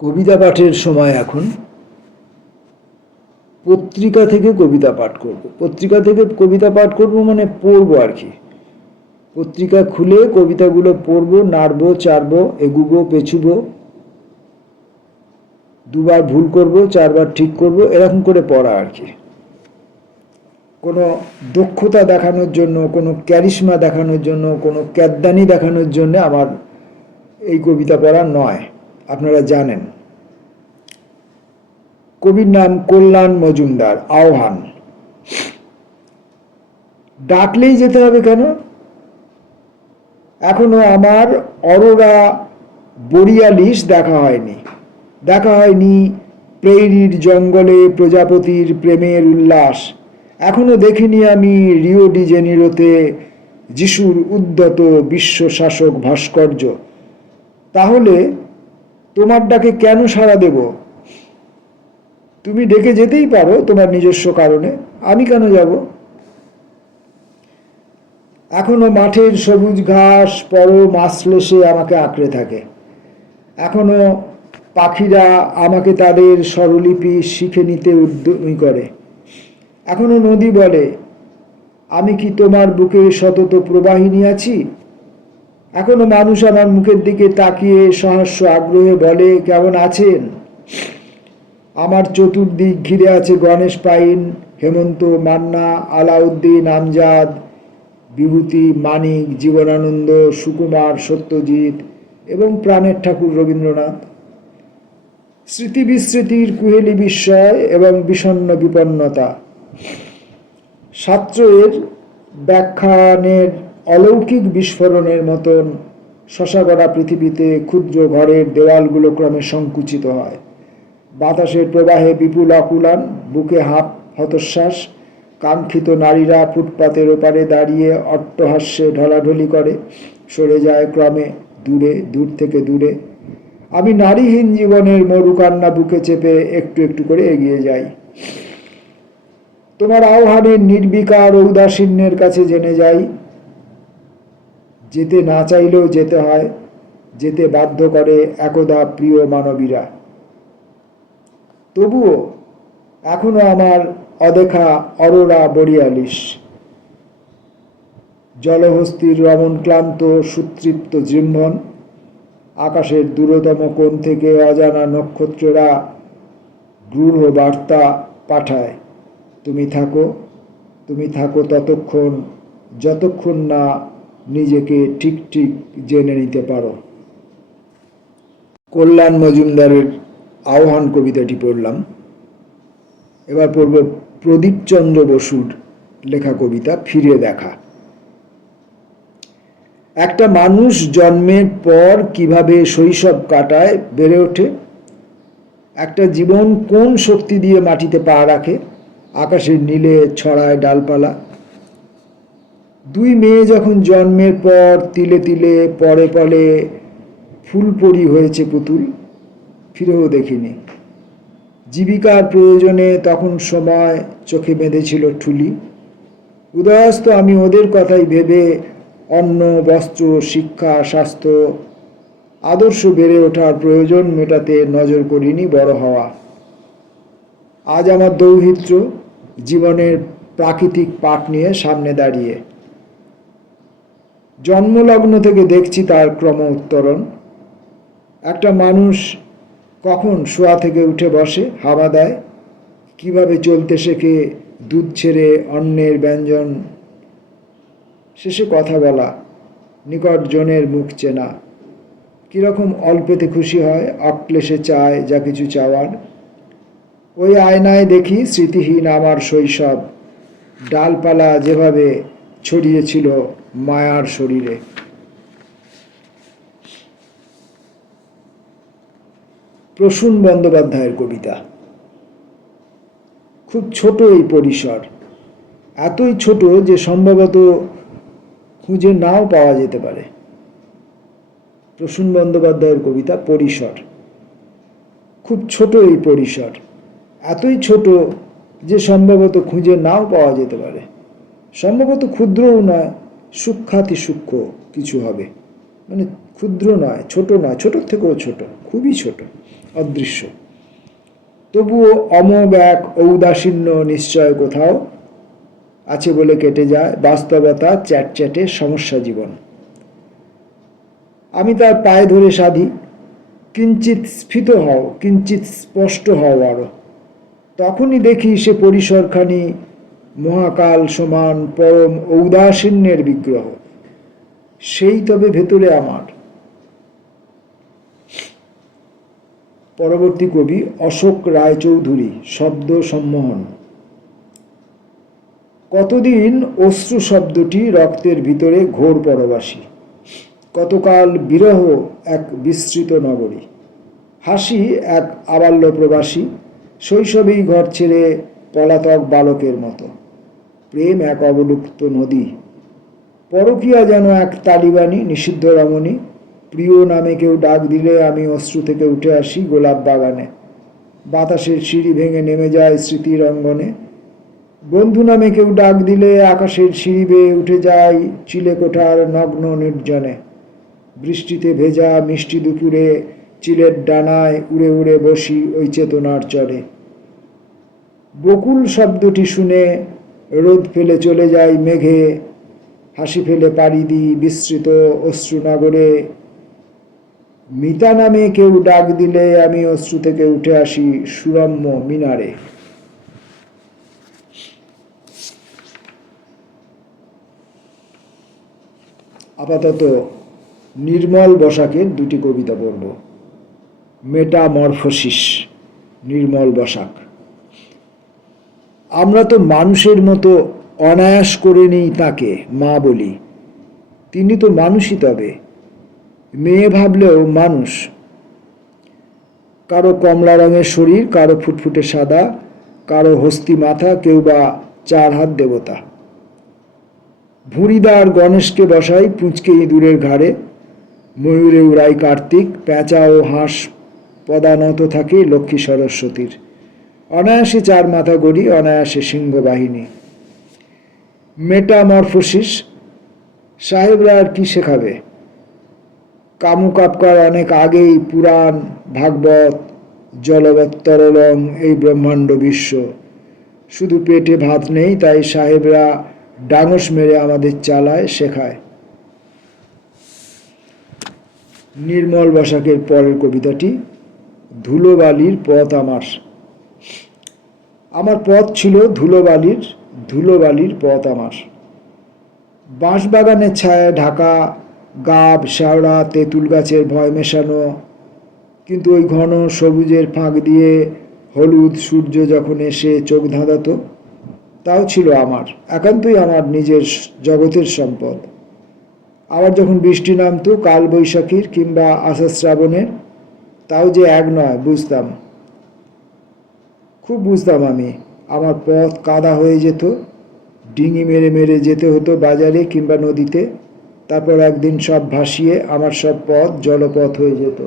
কবিতা পাঠের সময় এখন। পত্রিকা থেকে কবিতা পাঠ করব। পত্রিকা থেকে কবিতা পাঠ করব মানে পড়বো আর কি। পত্রিকা খুলে কবিতাগুলো পড়বো, নাড়বো, চাড়বো, এগুবো, পেছুবো, দুবার ভুল করব, চারবার ঠিক করব, এরকম করে পড়া আর কি। কোনো দক্ষতা দেখানোর জন্য, কোনো ক্যারিশমা দেখানোর জন্য, কোনো ক্যাদ্দানি দেখানোর জন্য আমার এই কবিতা পড়া নয়, আপনারা জানেন। কবির নাম কল্যাণ মজুমদার। আহ্বান। ডাকলেই যেতে হবে কেন? এখনো আমার অরোরা বরিয়ালিস দেখা হয়নি। দেখা হয়নি প্রেরির জঙ্গলে প্রজাপতির প্রেমের উল্লাস। এখনো দেখিনি আমি রিও ডি জেনিরোতে যিশুর উদ্যত বিশ্বশাসক ভাস্কর্য। তাহলে তোমার ডাকে কেন সাড়া দেব? তুমি ডেকে যেতেই পারো তোমার নিজস্ব কারণে, আমি কেন যাব? এখনো মাঠের সবুজ ঘাস পরম আশ্লেষে আমাকে আঁকড়ে থাকে। এখনো পাখিরা আমাকে তাদের স্বরলিপি শিখে নিতে উদ্যমী করে। এখনো নদী বলে, আমি কি তোমার বুকে সতত প্রবাহিনী আছি? এখনো মানুষ আমার মুখের দিকে তাকিয়ে সহস্র আগ্রহে বলে, কেমন আছেন? আমার চতুর্দিক ঘিরে আছে গণেশ পাইন, হেমন্ত, মান্না, আলাউদ্দিন, আমজাদ, বিভূতি, মানিক, জীবনানন্দ, সুকুমার, সত্যজিৎ এবং প্রাণের ঠাকুর রবীন্দ্রনাথ। স্মৃতি বিস্মৃতির কুহেলি বিস্ময় এবং বিষণ্ণ বিপন্নতা। ছাত্রের ব্যাখ্যানের অলৌকিক বিস্ফোরণের মতন শশাগড়া পৃথিবীতে ক্ষুদ্র ঘরের দেওয়ালগুলো ক্রমে সংকুচিত হয়। বাতাসের প্রবাহে বিপুল অকুলান, বুকে হাঁপ হতশ্বাস। কাঙ্ক্ষিত নারীরা ফুটপাতের ওপারে দাঁড়িয়ে অট্টহাস্যে ঢলাঢলি করে, সরে যায় ক্রমে দূরে, দূর থেকে দূরে। আমি নারীহীন জীবনের মরুকান্না বুকে চেপে একটু একটু করে এগিয়ে যাই। তোমার আহ্বানের নির্বিকার ঔদাসীন্যের কাছে জেনে যাই, যেতে না চাইলেও যেতে হয়, যেতে বাধ্য করে একদা প্রিয় মানবীরা। তবুও এখনো আমার অদেখা অরোরা বরিয়ালিস, জলহস্তির রমণ ক্লান্ত সুতৃপ্ত জৃম্ভন। আকাশের দূরতম কোণ থেকে অজানা নক্ষত্ররা গূঢ় বার্তা পাঠায়, তুমি থাকো, তুমি থাকো ততক্ষণ, যতক্ষণ না নিজেকে ঠিক ঠিক জেনে নিতে পারো। কল্যাণ মজুমদারের আহ্বান কবিতাটি পড়লাম। এবার পড়ব প্রদীপচন্দ্র বসুর লেখা কবিতা ফিরে দেখা। একটা মানুষ জন্মের পর কিভাবে শৈশব কাটায়, বেড়ে ওঠে, একটা জীবন কোন শক্তি দিয়ে মাটিতে পা রাখে, আকাশের নীলে ছড়ায় ডালপালা। দুই মেয়ে যখন জন্মের পর তিলে তিলে পরে পরে ফুলপরি হয়েছে পুতুল, ফিরেও দেখিনি। জীবিকার প্রয়োজনে তখন সময় চোখে বেঁধেছিল ঠুলি। উদয়াস্ত আমি ওদের কথাই ভেবে অন্ন, বস্ত্র, শিক্ষা, স্বাস্থ্য, আদর্শ বেড়ে ওঠার প্রয়োজন মেটাতে নজর করিনি বড় হওয়া। আজ আমার দৌহিত্র জীবনের প্রাকৃতিক পাঠ নিয়ে সামনে দাঁড়িয়ে। জন্মলগ্ন থেকে দেখছি তার ক্রম উত্তরণ। একটা মানুষ কখন শোয়া থেকে উঠে বসে, হাওয়া দেয়, কিভাবে চলতে শেখে, দুধ ছেড়ে অন্যের ব্যঞ্জন, শেষে কথা বলা, নিকট জনের মুখ চেনা, কীরকম অল্পেতে খুশি হয়, অক্লেশে চায় যা কিছু চাওয়ার। ওই আয়নায় দেখি স্মৃতিহীন আমার শৈশব, ডালপালা যেভাবে ছড়িয়েছিল মায়ার শরীরে। প্রসূন বন্দ্যোপাধ্যায়ের কবিতা। খুব ছোট এই পরিসর, এতই ছোট যে সম্ভবত খুঁজে নাও পাওয়া যেতে পারে। প্রসূন বন্দ্যোপাধ্যায়ের কবিতা পরিসর। খুব ছোট এই পরিসর, এতই ছোট যে সম্ভবত খুঁজে নাও পাওয়া যেতে পারে। সম্ভবত ক্ষুদ্রও নয়, সূক্ষ্মাতি সূক্ষ্ম কিছু হবে, মানে ক্ষুদ্র নয়, ছোটোর থেকেও ছোট, খুবই ছোট, অদৃশ্য। তবুও অমোঘ এক ঔদাসীন্য নিশ্চয় কোথাও আছে বলে কেটে যায় বাস্তবতা চ্যাটচ্যাটে সমস্যা জীবন। আমি তার পায়ে ধরে সাধি, কিঞ্চিত স্ফীত হও, কিঞ্চিত স্পষ্ট হও আরো। তখনই দেখি সে পরিসরখানি মহাকাল সমান পরম ঔদাসীন্যের বিগ্রহ। সেই তবে ভেতরে আমার। পরবর্তী কবি অশোক রায়চৌধুরী, শব্দ সম্মোহন। কতদিন অশ্রু শব্দটি রক্তের ভিতরে ঘোর পরবাসী, কতকাল বিরহ এক বিস্তৃত নগরী, হাসি এক আবাল্য প্রবাসী, শৈশবেই ঘর ছেড়ে পলাতক বালকের মতো, প্রেম এক অবলুপ্ত নদী, পরকীয়া যেন এক তালিবানি নিষিদ্ধ রমণী, প্রিয় নামে কেউ ডাক দিলে আমি অশ্রু থেকে উঠে আসি গোলাপ বাগানে, বাতাসের সিঁড়ি ভেঙে নেমে যায় স্মৃতির অঙ্গনে, বন্ধু নামে কেউ ডাক দিলে আকাশের সিঁড়ি বেয়ে উঠে যায় চিলেকোঠার নগ্ন নির্জনে, বৃষ্টিতে ভেজা মিষ্টি দুপুরে চিলের ডানায় উড়ে উড়ে বসি ওই চেতনার চরে। বকুল শব্দটি শুনে রোদ ফেলে চলে যাই মেঘে, হাসি ফেলে পাড়ি দিই বিস্তৃত অশ্রুনগরে, মিতা নামে কেউ ডাক দিলে আমি অশ্রু থেকে উঠে আসি সুরম্য মিনারে। আপাতত নির্মল বসাকের দুটি কবিতা পড়ব। মেটামরফোসিস, নির্মল বসাক। আমরা তো মানুষের মতো অনায়াস করে নিই তাকে মা বলি, তিনি তো মানুষই তবে, মেয়ে ভাবলেও মানুষ। কারো কমলা রঙের শরীর, কারো ফুটফুটে সাদা, কারো হস্তি মাথা, কেউ বা 4 হাত দেবতা। ভুঁড়িদার গণেশকে বসাই পুঁচকে ইঁদুরের ঘাড়ে, ময়ূরে উড়াই কার্তিক, পেঁচা ও হাঁস পদানত থাকে লক্ষ্মী সরস্বতীর। অনায়াসে 4 মাথা গড়ি, অনায়াসে সিংহ বাহিনী। মেটামরফোসিস সাহেবরা আর কি শেখাবে? কামুকাপকার অনেক আগেই পুরাণ, ভাগবত, জলবত্তরলং এই ব্রহ্মাণ্ড বিশ্ব। শুধু পেটে ভাত নেই, তাই সাহেবরা ডাঙস মেরে আমাদের চালায়, শেখায়। নির্মল বসাকের পরের কবিতাটি ধুলোবালির পথ আমার। আমার পথ ছিল ধুলোবালির পথ আমার। বাঁশবাগানের ছায়ায় ঢাকা, গাব, শেওড়া, তেঁতুল গাছের ভয় মেশানো, কিন্তু ওই ঘন সবুজের ফাঁক দিয়ে হলুদ সূর্য যখন এসে চোখ ধাঁধাতো, তাও ছিল আমার, একান্তই আমার নিজের জগতের সম্পদ। আবার যখন বৃষ্টি নামতো কাল বৈশাখীর কিংবা আষাঢ় শ্রাবণের, তাও যে এক নয় বুঝতাম, খুব বুঝতাম আমি। আমার পথ কাদা হয়ে যেত, ডিঙি মেরে মেরে যেতে হতো বাজারে কিংবা নদীতে, তারপর একদিন সব ভাসিয়ে আমার সব পথ জলপথ হয়ে যেত,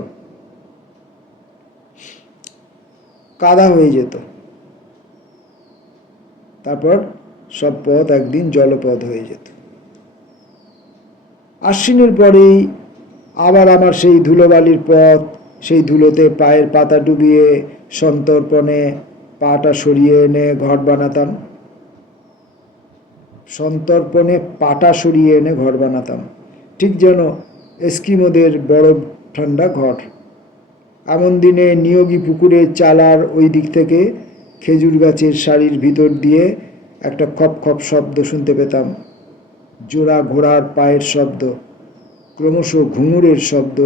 কাদা হয়ে যেত, তারপর সব পথ একদিন জলপথ হয়ে যেত। আশ্বিনের পরেই আবার আমার সেই ধুলোবালির পথ, সেই ধুলোতে পায়ের পাতা ডুবিয়ে সন্তর্পণে পাটা সরিয়ে এনে ঘর বানাতাম, সন্তর্পণে পাটা সরিয়ে এনে ঘর বানাতাম, ঠিক যেন এস্কিমোদের বরফ ঠান্ডা ঘর। এমন দিনে নিয়োগী পুকুরের চালার ওই দিক থেকে খেজুর গাছের সারির ভিতর দিয়ে একটা খপ খপ শব্দ শুনতে পেতাম, জোড়া ঘোড়ার পায়ের শব্দ, ক্রমশ ঘুঙুরের শব্দ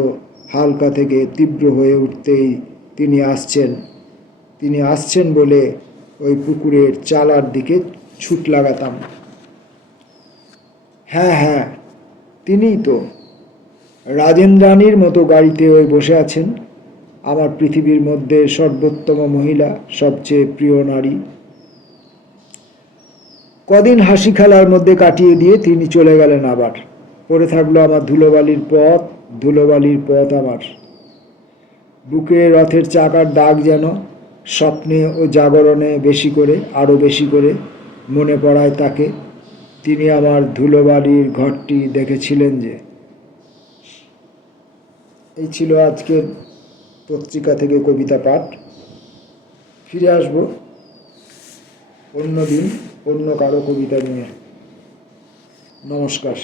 হালকা থেকে তীব্র হয়ে উঠতেই তিনি আসছেন বলে ওই পুকুরের চালার দিকে ছুট লাগাতাম। হ্যাঁ, তিনিই তো, রাজেন্দ্রাণীর মতো গাড়িতে ওই বসে আছেন, আমার পৃথিবীর মধ্যে সর্বোত্তম মহিলা, সবচেয়ে প্রিয় নারী। কদিন হাসি খেলার মধ্যে কাটিয়ে দিয়ে তিনি চলে গেলেন আবার। পড়ে থাকলো আমার ধুলোবালির পথ আমার। বুকে রথের চাকার দাগ যেন স্বপ্নে ও জাগরণে আরো বেশি করে মনে পড়ায় তাকে। তিনি আমার ধুলোবালির ঘরটি দেখেছিলেন যে। এই ছিল আজকের পত্রিকা থেকে কবিতা পাঠ। ফিরে আসব অন্য দিন অন্য কারো কবিতা নিয়ে। নমস্কার।